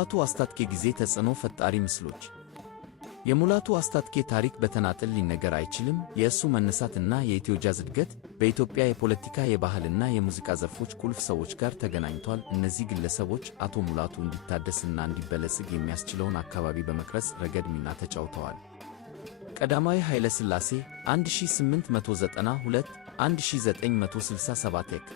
የሙላቱ አስታጥቄ ጊዜ ተጽዕኖ ፈጣሪ ምስሎች። የሙላቱ አስታጥቄ ታሪክ በተናጠል ሊነገር አይችልም። የእሱ መነሳትና የኢትዮ ጃዝ እድገት በኢትዮጵያ የፖለቲካ የባህልና የሙዚቃ ዘርፎች ቁልፍ ሰዎች ጋር ተገናኝቷል። እነዚህ ግለሰቦች አቶ ሙላቱ እንዲታደስና እንዲበለጽግ የሚያስችለውን አካባቢ በመቅረጽ ረገድ ሚና ተጫውተዋል። ቀዳማዊ ኃይለ ሥላሴ 1892-1967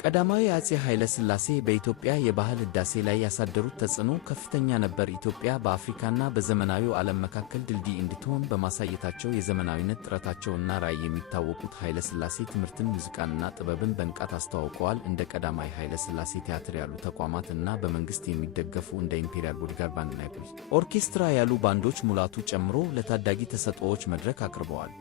ቀዳማዊ አፄ ኃይለ ሥላሴ በኢትዮጵያ የባህል ህዳሴ ላይ ያሳደሩት ተጽዕኖ ከፍተኛ ነበር። ኢትዮጵያ በአፍሪካና በዘመናዊው ዓለም መካከል ድልድይ እንድትሆን በማሳየታቸው የዘመናዊነት ጥረታቸውና ራዕይ የሚታወቁት ኃይለ ሥላሴ ትምህርትን፣ ሙዚቃንና ጥበብን በንቃት አስተዋውቀዋል። እንደ ቀዳማዊ ኃይለ ሥላሴ ቲያትር ያሉ ተቋማት እና በመንግሥት የሚደገፉ እንደ ኢምፔሪያል ቦዲጋርድ ባንድና የፖሊስ ኦርኬስትራ ያሉ ባንዶች ሙላቱ ጨምሮ ለታዳጊ ተሰጥኦዎች መድረክ አቅርበዋል።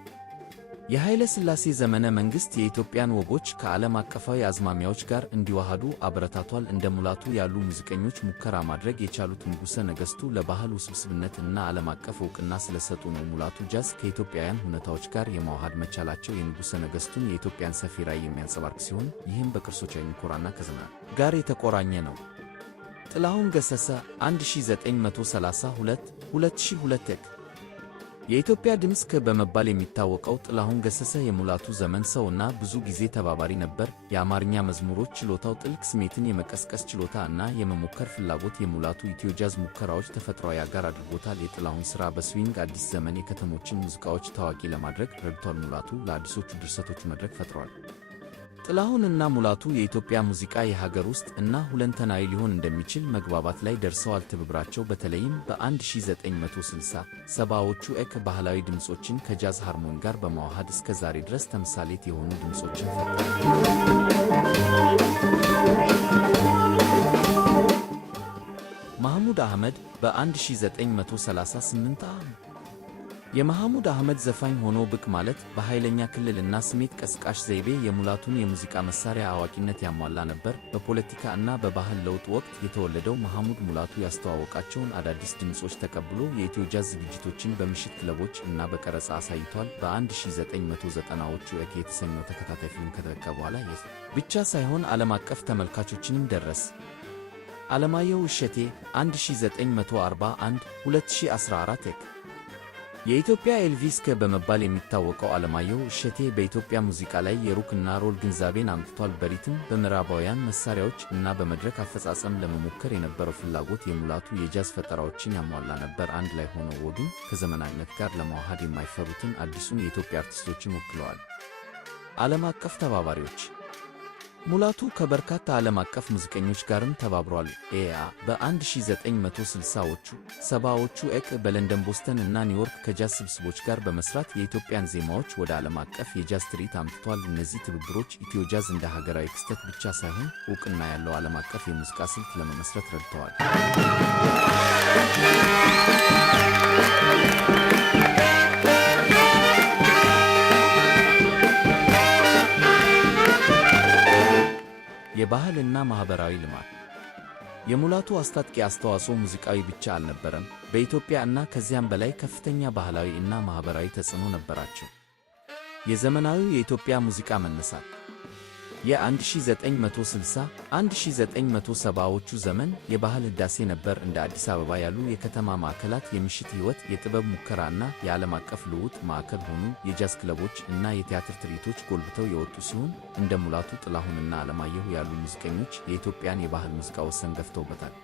የኃይለ ሥላሴ ዘመነ መንግሥት የኢትዮጵያን ወጎች ከዓለም አቀፋዊ አዝማሚያዎች ጋር እንዲዋሃዱ አበረታቷል። እንደ ሙላቱ ያሉ ሙዚቀኞች ሙከራ ማድረግ የቻሉት ንጉሠ ነገሥቱ ለባህል ውስብስብነት እና ዓለም አቀፍ ዕውቅና ስለሰጡ ነው። ሙላቱ ጃዝ ከኢትዮጵያውያን ሁኔታዎች ጋር የመዋሃድ መቻላቸው የንጉሠ ነገሥቱን የኢትዮጵያን ሰፊ ራዕይ የሚያንጸባርቅ ሲሆን፣ ይህም በቅርሶቿ የሚኮራና ከዘመን ጋር የተቆራኘ ነው። ጥላሁን ገሰሰ 1932-2002 የኢትዮጵያ ድምፅ በመባል የሚታወቀው ጥላሁን ገሰሰ የሙላቱ ዘመን ሰው እና ብዙ ጊዜ ተባባሪ ነበር። የአማርኛ መዝሙሮች ችሎታው፣ ጥልቅ ስሜትን የመቀስቀስ ችሎታ እና የመሞከር ፍላጎት የሙላቱ ኢትዮ ጃዝ ሙከራዎች ተፈጥሯዊ አጋር አድርጎታል። የጥላሁን ሥራ በስዊንግ አዲስ ዘመን የከተሞችን ሙዚቃዎች ታዋቂ ለማድረግ ረድቷል። ሙላቱ ለአዲሶቹ ድርሰቶች መድረክ ፈጥሯል። ጥላሁን እና ሙላቱ የኢትዮጵያ ሙዚቃ የሀገር ውስጥ እና ሁለንተናዊ ሊሆን እንደሚችል መግባባት ላይ ደርሰዋል። ትብብራቸው በተለይም በ1960ዎቹ ባህላዊ ድምፆችን ከጃዝ ሃርሞኒ ጋር በማዋሃድ እስከ ዛሬ ድረስ ተምሳሌት የሆኑ ድምፆችን ፈጥሯል። መሐሙድ አህመድ በ1938 የመሐሙድ አህመድ ዘፋኝ ሆኖ ብቅ ማለት በኃይለኛ ክልል እና ስሜት ቀስቃሽ ዘይቤ የሙላቱን የሙዚቃ መሳሪያ አዋቂነት ያሟላ ነበር። በፖለቲካ እና በባህል ለውጥ ወቅት የተወለደው መሐሙድ ሙላቱ ያስተዋወቃቸውን አዳዲስ ድምፆች ተቀብሎ የኢትዮ ጃዝ ዝግጅቶችን በምሽት ክለቦች እና በቀረጻ አሳይቷል። በ1990ዎቹ የተሰኘው ተከታታይ ፊልም ከተለቀቀ በኋላ ብቻ ሳይሆን ዓለም አቀፍ ተመልካቾችንም ደረሰ። አለማየሁ እሸቴ 1941-2014 የኢትዮጵያ ኤልቪስ በመባል የሚታወቀው አለማየሁ እሸቴ በኢትዮጵያ ሙዚቃ ላይ የሮክ እና ሮል ግንዛቤን አምጥቷል። በሪትም፣ በምዕራባውያን መሳሪያዎች እና በመድረክ አፈጻጸም ለመሞከር የነበረው ፍላጎት የሙላቱ የጃዝ ፈጠራዎችን ያሟላ ነበር። አንድ ላይ ሆነው ወግን ከዘመናዊነት ጋር ለማዋሃድ የማይፈሩትን አዲሱን የኢትዮጵያ አርቲስቶችን ወክለዋል። ዓለም አቀፍ ተባባሪዎች ሙላቱ ከበርካታ ዓለም አቀፍ ሙዚቀኞች ጋርም ተባብሯል። በ1960ዎቹ፣ 70ዎቹ በለንደን፣ ቦስተን እና ኒውዮርክ ከጃዝ ስብስቦች ጋር በመስራት የኢትዮጵያን ዜማዎች ወደ ዓለም አቀፍ የጃዝ ትርኢት አምጥቷል። እነዚህ ትብብሮች ኢትዮ ጃዝ እንደ ሀገራዊ ክስተት ብቻ ሳይሆን ዕውቅና ያለው ዓለም አቀፍ የሙዚቃ ስልት ለመመስረት ረድተዋል። የባህል እና ማኅበራዊ ልማት የሙላቱ አስታጥቄ አስተዋጽኦ ሙዚቃዊ ብቻ አልነበረም። በኢትዮጵያ እና ከዚያም በላይ ከፍተኛ ባህላዊ እና ማኅበራዊ ተጽዕኖ ነበራቸው። የዘመናዊው የኢትዮጵያ ሙዚቃ መነሳት የ1960-1970ዎቹ ዘመን የባህል ህዳሴ ነበር። እንደ አዲስ አበባ ያሉ የከተማ ማዕከላት የምሽት ሕይወት፣ የጥበብ ሙከራ እና የዓለም አቀፍ ልውውጥ ማዕከል ሆኑ። የጃዝ ክለቦች እና የቲያትር ትርኢቶች ጎልብተው የወጡ ሲሆን፣ እንደ ሙላቱ፣ ጥላሁን እና አለማየሁ ያሉ ሙዚቀኞች የኢትዮጵያን የባህል ሙዚቃ ወሰን ገፍተውበታል።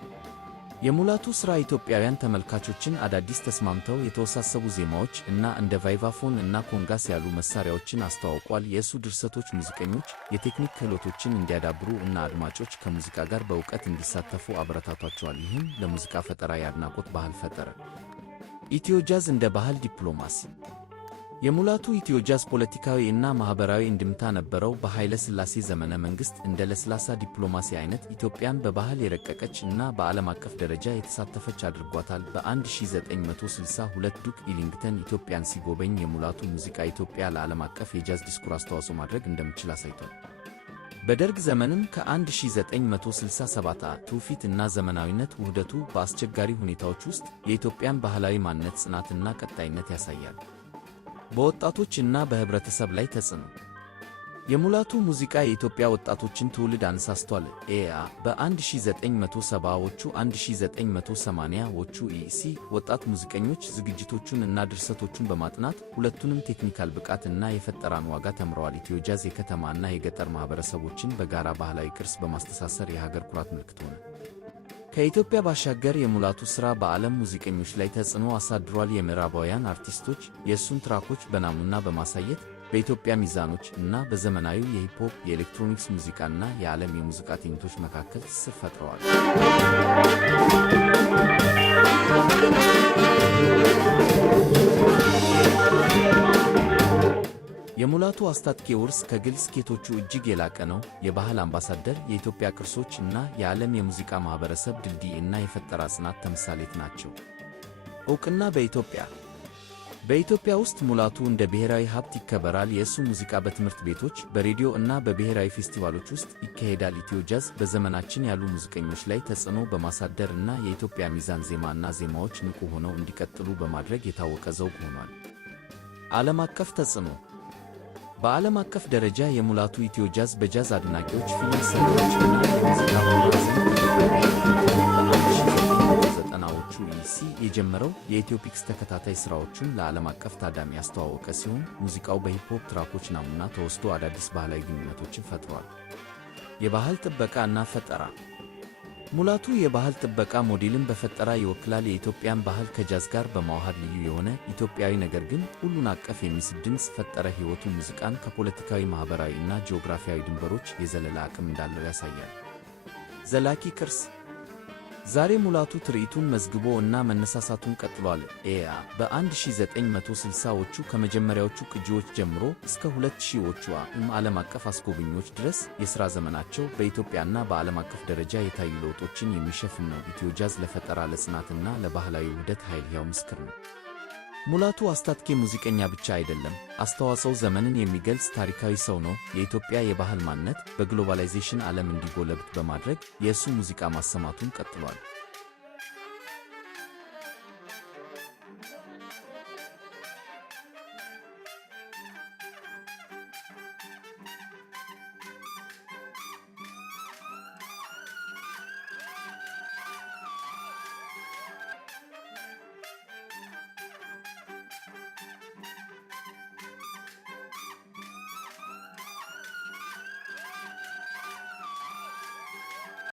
የሙላቱ ሥራ ኢትዮጵያውያን ተመልካቾችን አዳዲስ፣ ተስማምተው የተወሳሰቡ ዜማዎች እና እንደ ቫይቫፎን እና ኮንጋስ ያሉ መሳሪያዎችን አስተዋውቋል። የእሱ ድርሰቶች ሙዚቀኞች የቴክኒክ ክህሎቶችን እንዲያዳብሩ እና አድማጮች ከሙዚቃ ጋር በእውቀት እንዲሳተፉ አበረታቷቸዋል። ይህም ለሙዚቃ ፈጠራ የአድናቆት ባህል ፈጠረ። ኢትዮ ጃዝ እንደ ባህል ዲፕሎማሲ የሙላቱ ኢትዮ ጃዝ ፖለቲካዊ እና ማኅበራዊ እንድምታ ነበረው። በኃይለ ሥላሴ ዘመነ መንግሥት እንደ ለስላሳ ዲፕሎማሲ አይነት ኢትዮጵያን በባህል የረቀቀች እና በዓለም አቀፍ ደረጃ የተሳተፈች አድርጓታል። በ1962 ዱክ ኢሊንግተን ኢትዮጵያን ሲጎበኝ የሙላቱ ሙዚቃ ኢትዮጵያ ለዓለም አቀፍ የጃዝ ዲስኩር አስተዋጽኦ ማድረግ እንደምትችል አሳይቷል። በደርግ ዘመንም ከ1967 ትውፊት እና ዘመናዊነት ውህደቱ በአስቸጋሪ ሁኔታዎች ውስጥ የኢትዮጵያን ባህላዊ ማንነት ጽናትና ቀጣይነት ያሳያል። በወጣቶች እና በህብረተሰብ ላይ ተጽዕኖ የሙላቱ ሙዚቃ የኢትዮጵያ ወጣቶችን ትውልድ አነሳስቷል። በ1970ዎቹ 1980ዎቹ ኢሲ ወጣት ሙዚቀኞች ዝግጅቶቹን እና ድርሰቶቹን በማጥናት ሁለቱንም ቴክኒካል ብቃት እና የፈጠራን ዋጋ ተምረዋል። ኢትዮ ጃዝ የከተማና የገጠር ማህበረሰቦችን በጋራ ባህላዊ ቅርስ በማስተሳሰር የሀገር ኩራት ምልክት ሆነ። ከኢትዮጵያ ባሻገር የሙላቱ ሥራ በዓለም ሙዚቀኞች ላይ ተጽዕኖ አሳድሯል። የምዕራባውያን አርቲስቶች የእሱን ትራኮች በናሙና በማሳየት በኢትዮጵያ ሚዛኖች እና በዘመናዊው የሂፕሆፕ የኤሌክትሮኒክስ ሙዚቃና የዓለም የሙዚቃ ትዕይንቶች መካከል ትስስር ፈጥረዋል። የሙላቱ አስታጥቄ ውርስ ከግል ስኬቶቹ እጅግ የላቀ ነው። የባህል አምባሳደር፣ የኢትዮጵያ ቅርሶች እና የዓለም የሙዚቃ ማኅበረሰብ ድልድይ እና የፈጠራ ጽናት ተምሳሌት ናቸው። ዕውቅና በኢትዮጵያ ውስጥ ሙላቱ እንደ ብሔራዊ ሀብት ይከበራል። የእሱ ሙዚቃ በትምህርት ቤቶች፣ በሬዲዮ እና በብሔራዊ ፌስቲቫሎች ውስጥ ይካሄዳል። ኢትዮ ጃዝ በዘመናችን ያሉ ሙዚቀኞች ላይ ተጽዕኖ በማሳደር እና የኢትዮጵያ ሚዛን ዜማ እና ዜማዎች ንቁ ሆነው እንዲቀጥሉ በማድረግ የታወቀ ዘውግ ሆኗል። ዓለም አቀፍ ተጽዕኖ በዓለም አቀፍ ደረጃ የሙላቱ ኢትዮ ጃዝ በጃዝ አድናቂዎች፣ ፊልም ሰሪዎች እና የሙዚቃ በ1990ዎቹ ኢሲ የጀመረው የኢትዮፒክስ ተከታታይ ሥራዎቹን ለዓለም አቀፍ ታዳሚ ያስተዋወቀ ሲሆን ሙዚቃው በሂፕሆፕ ትራኮች ናሙና ተወስዶ አዳዲስ ባህላዊ ግንኙነቶችን ፈጥሯል። የባህል ጥበቃ እና ፈጠራ ሙላቱ የባህል ጥበቃ ሞዴልን በፈጠራ ይወክላል። የኢትዮጵያን ባህል ከጃዝ ጋር በማዋሃድ ልዩ የሆነ ኢትዮጵያዊ ነገር ግን ሁሉን አቀፍ የሚስብ ድምፅ ፈጠረ። ሕይወቱ ሙዚቃን ከፖለቲካዊ፣ ማኅበራዊ እና ጂኦግራፊያዊ ድንበሮች የዘለለ አቅም እንዳለው ያሳያል። ዘላቂ ቅርስ ዛሬ ሙላቱ ትርኢቱን መዝግቦ እና መነሳሳቱን ቀጥሏል። በ1960ዎቹ ከመጀመሪያዎቹ ቅጂዎች ጀምሮ እስከ 2000ዎቹ ዓለም አቀፍ አስጎብኚዎች ድረስ የሥራ ዘመናቸው በኢትዮጵያና በዓለም አቀፍ ደረጃ የታዩ ለውጦችን የሚሸፍን ነው። ኢትዮ ጃዝ ለፈጠራ፣ ለጽናትና ለባህላዊ ውህደት ኃይል ሕያው ምስክር ነው። ሙላቱ አስታጥቄ ሙዚቀኛ ብቻ አይደለም፣ አስተዋጽኦው ዘመንን የሚገልጽ ታሪካዊ ሰው ነው። የኢትዮጵያ የባህል ማንነት በግሎባላይዜሽን ዓለም እንዲጎለብት በማድረግ የእሱ ሙዚቃ ማሰማቱን ቀጥሏል።